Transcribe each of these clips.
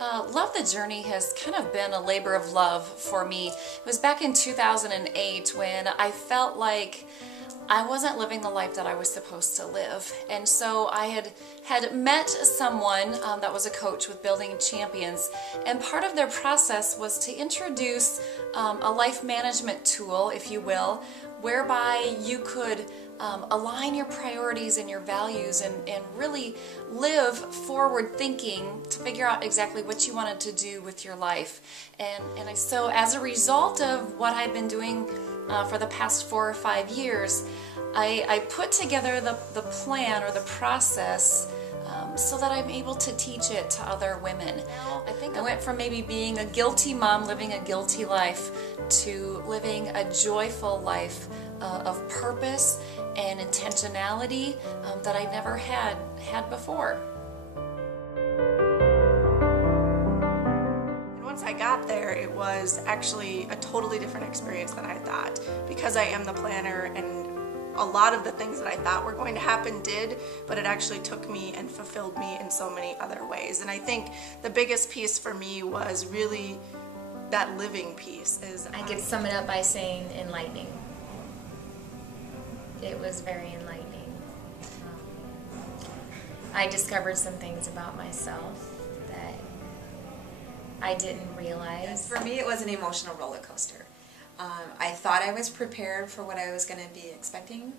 Love the Journey has kind of been a labor of love for me. It was back in 2008 when I felt like I wasn't living the life that I was supposed to live. And so I had met someone that was a coach with Building Champions, and part of their process was to introduce a life management tool, if you will, whereby you could align your priorities and your values and really live forward thinking to figure out exactly what you wanted to do with your life. So as a result of what I've been doing for the past 4 or 5 years, I put together the plan or the process so that I'm able to teach it to other women. I think I went from maybe being a guilty mom living a guilty life to living a joyful life of purpose and intentionality that I never had before. Once I got there, it was actually a totally different experience than I thought, because I am the planner, and a lot of the things that I thought were going to happen did, but it actually took me and fulfilled me in so many other ways. And I think the biggest piece for me was really that living piece. I could sum it up by saying enlightening. It was very enlightening. I discovered some things about myself that I didn't realize. For me, it was an emotional roller coaster. I thought I was prepared for what I was going to be expecting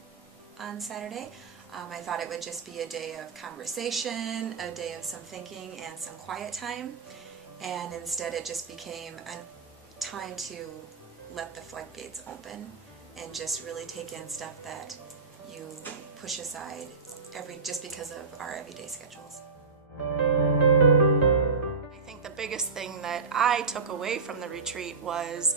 on Saturday. I thought it would just be a day of conversation, a day of some thinking and some quiet time, and instead it just became a time to let the floodgates open and just really take in stuff that you push aside just because of our everyday schedules. I think the biggest thing that I took away from the retreat was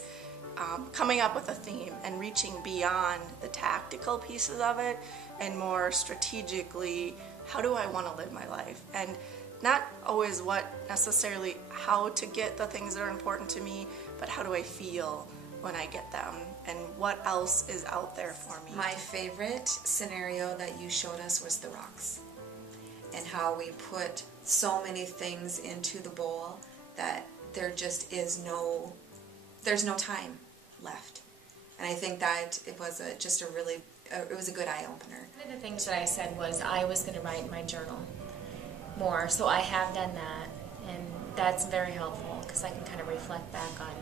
coming up with a theme and reaching beyond the tactical pieces of it and more strategically, how do I want to live my life? And not always necessarily how to get the things that are important to me, but how do I feel when I get them, and what else is out there for me. My favorite scenario that you showed us was the rocks, and how we put so many things into the bowl that there just is there's no time left. And I think that it was it was a good eye-opener. One of the things that I said was I was going to write in my journal more, so I have done that, and that's very helpful because I can kind of reflect back on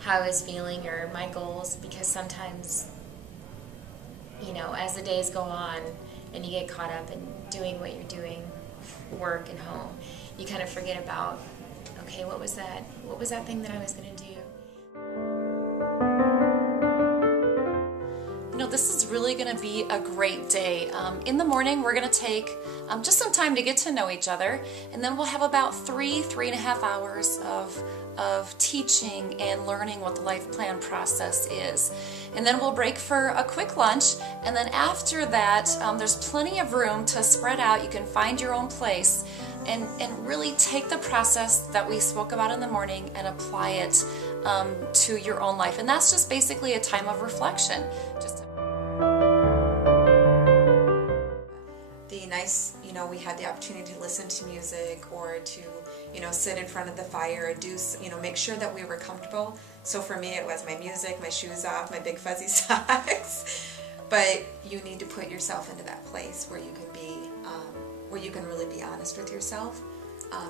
how I was feeling or my goals, because sometimes, you know, as the days go on and you get caught up in doing what you're doing, work and home, you kind of forget about, okay, what was that thing that I was going to do? You know, this is really going to be a great day. In the morning, we're going to take just some time to get to know each other, and then we'll have about 3.5 hours of teaching and learning what the life plan process is. And then we'll break for a quick lunch, and then after that, there's plenty of room to spread out. You can find your own place and really take the process that we spoke about in the morning and apply it to your own life. And that's just basically a time of reflection. We had the opportunity to listen to music or to, sit in front of the fire and do, make sure that we were comfortable. So for me, it was my music, my shoes off, my big fuzzy socks. But you need to put yourself into that place where you can be, where you can really be honest with yourself,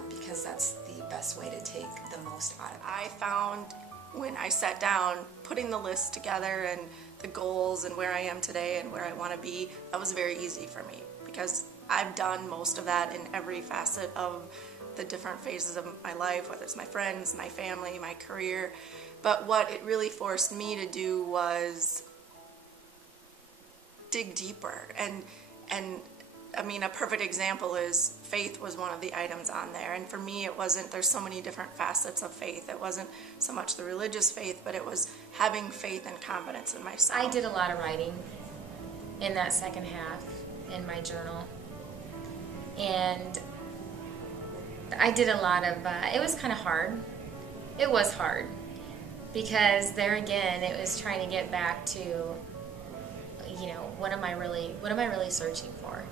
because that's the best way to take the most out of it. I found when I sat down, putting the list together and the goals and where I am today and where I want to be, that was very easy for me, because I've done most of that in every facet of the different phases of my life, whether it's my friends, my family, my career. But what it really forced me to do was dig deeper. And I mean, a perfect example is faith was one of the items on there. And for me, it wasn't, there's so many different facets of faith. It wasn't so much the religious faith, but it was having faith and confidence in myself. I did a lot of writing in that second half in my journal. And I did a lot of, it was kind of hard. It was hard because there again, it was trying to get back to, what am I really searching for?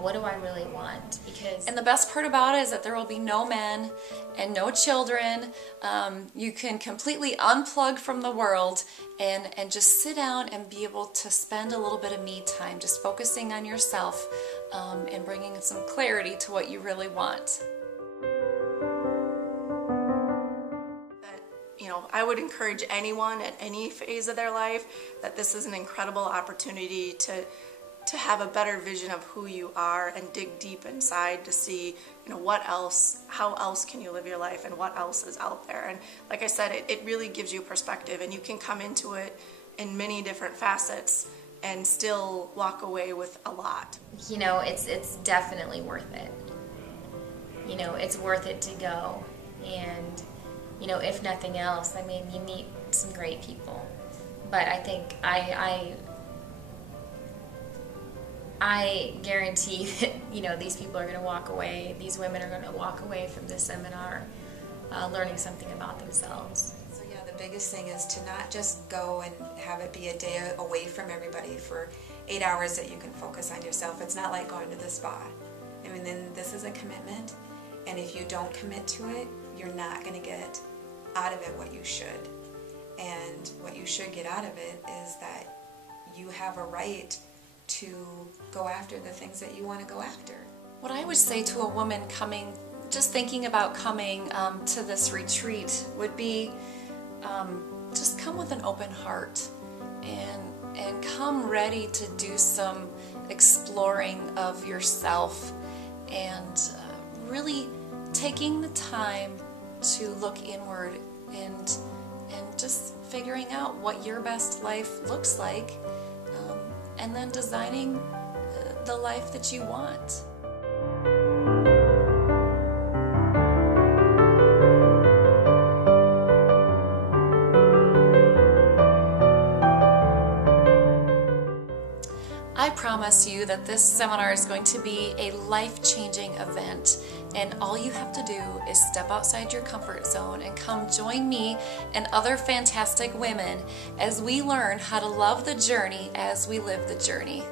what do I really want? Because And the best part about it is that there will be no men and no children. You can completely unplug from the world and just sit down and be able to spend a little bit of me time just focusing on yourself and bringing some clarity to what you really want. I would encourage anyone at any phase of their life that this is an incredible opportunity to have a better vision of who you are and dig deep inside to see, how else can you live your life and what else is out there. And like I said, it really gives you perspective, and you can come into it in many different facets and still walk away with a lot. It's definitely worth it. It's worth it to go. And if nothing else, you meet some great people. But I think I guarantee that, these people are going to walk away, these women are going to walk away from this seminar learning something about themselves. So yeah, the biggest thing is to not just go and have it be a day away from everybody for 8 hours that you can focus on yourself. It's not like going to the spa. Then this is a commitment, and if you don't commit to it, you're not going to get out of it what you should. And what you should get out of it is that you have a right to go after the things that you want to go after. What I would say to a woman just thinking about coming to this retreat would be just come with an open heart and come ready to do some exploring of yourself and really taking the time to look inward and just figuring out what your best life looks like, and then designing the life that you want. I promise you that this seminar is going to be a life-changing event, and all you have to do is step outside your comfort zone and come join me and other fantastic women as we learn how to love the journey as we live the journey.